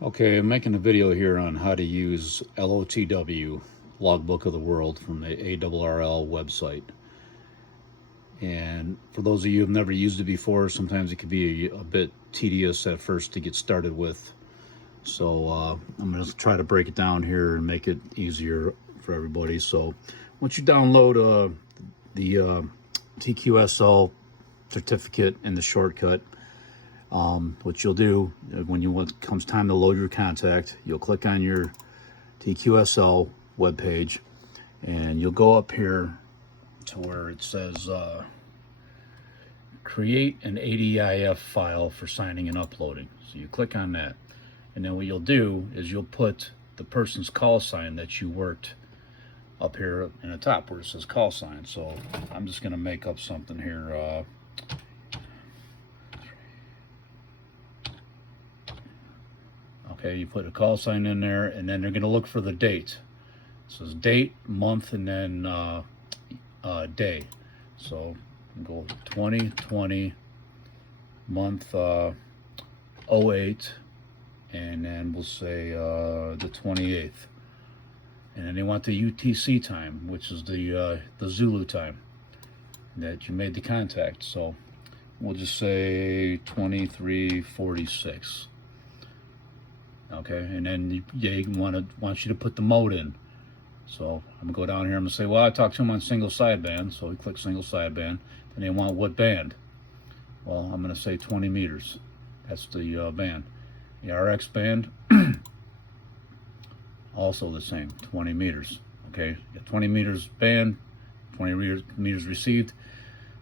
Okay, I'm making a video here on how to use LOTW, Logbook of the World, from the ARRL website. And for those of you who've never used it before, sometimes it can be a bit tedious at first to get started with. So I'm going to try to break it down here and make it easier for everybody. So once you download the TQSL certificate and the shortcut, what you'll do when it comes time to load your contact, you'll click on your TQSL webpage and you'll go up here to where it says create an ADIF file for signing and uploading. So you click on that, and then what you'll do is you'll put the person's call sign that you worked up here in the top where it says call sign. So I'm just going to make up something here. Okay, you put a call sign in there, and then they're going to look for the date. It says date, month, and then day. So go 2020, month 08, and then we'll say the 28th. And then they want the UTC time, which is the Zulu time that you made the contact. So we'll just say 2346. Okay, and then they want you to put the mode in. So I'm gonna go down here. I'm gonna say, well, I talked to him on single sideband. So we click single sideband. Then they want what band? Well, I'm gonna say 20 meters. That's the band. The RX band, also the same, 20 meters. Okay, 20 meters band, 20 meters received.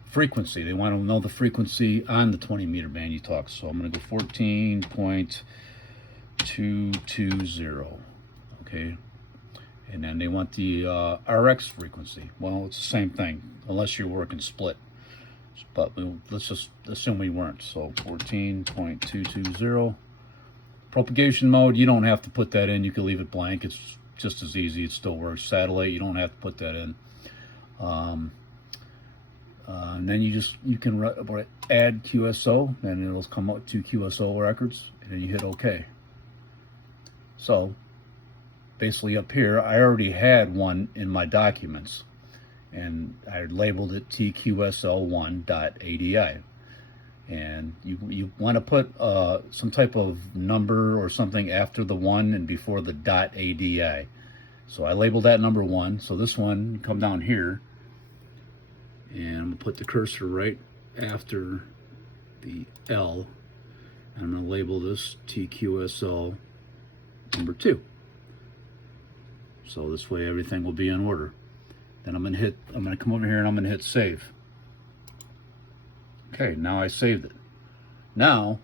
Frequency, they want to know the frequency on the 20 meter band you talk. So I'm gonna go 14.220. Okay, and then they want the RX frequency. Well, it's the same thing unless you're working split, but let's just assume we weren't. So 14.220. Propagation mode, you don't have to put that in. You can leave it blank. It's just as easy. It still works. Satellite, you don't have to put that in. And then you can add QSO, and it'll come up to QSO records, and then you hit OK. So basically up here, I already had one in my documents, and I labeled it TQSL1.ADI. And you want to put some type of number or something after the 1 and before the .ADI. So I labeled that number 1. So this one, come down here, and I'm going to put the cursor right after the L. And I'm going to label this TQSL number 2. So this way everything will be in order. Then I'm going to come over here and I'm going to hit save. Okay, now I saved it. Now,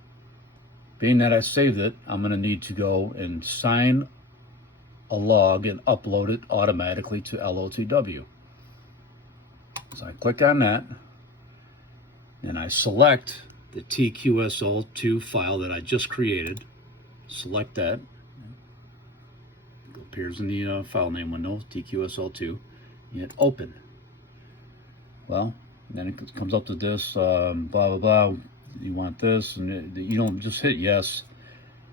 being that I saved it, I'm going to need to go and sign a log and upload it automatically to LOTW. So I click on that, and I select the TQSL2 file that I just created. Select that. It appears in the file name window, TQSL2. You hit open. Well, then it comes up to this, blah, blah, blah. You want this, and you don't just hit yes.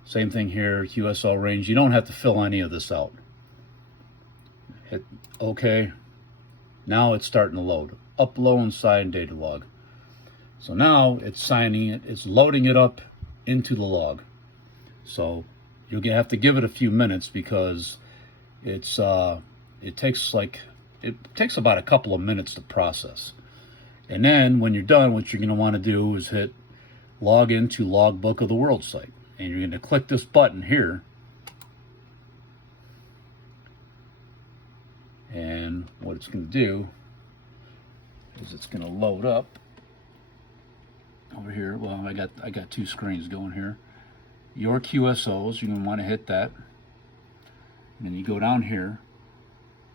Same thing here, QSL range. You don't have to fill any of this out. Hit OK. Now it's starting to load. Upload and sign data log. So now it's signing it. It's loading it up into the log. So you'll have to give it a few minutes because it takes about a couple of minutes to process. And then when you're done, what you're going to want to do is hit log into Logbook of the World site. And you're going to click this button here. And what it's going to do is it's going to load up over here. Well, I got two screens going here. Your QSOs, you're going to want to hit that. And then you go down here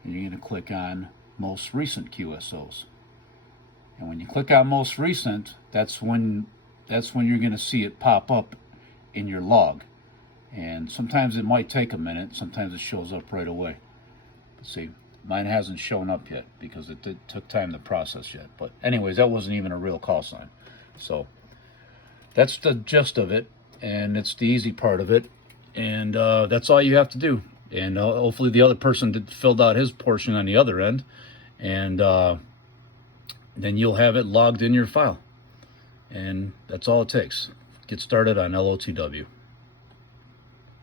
and you're going to click on most recent QSOs. And when you click on most recent, that's when you're going to see it pop up in your log. And sometimes it might take a minute. Sometimes it shows up right away. Let's see, mine hasn't shown up yet because it took time to process yet. But anyways, that wasn't even a real call sign. So that's the gist of it, and it's the easy part of it. And that's all you have to do. And hopefully the other person filled out his portion on the other end, and then you'll have it logged in your file. And that's all it takes. Get started on LOTW.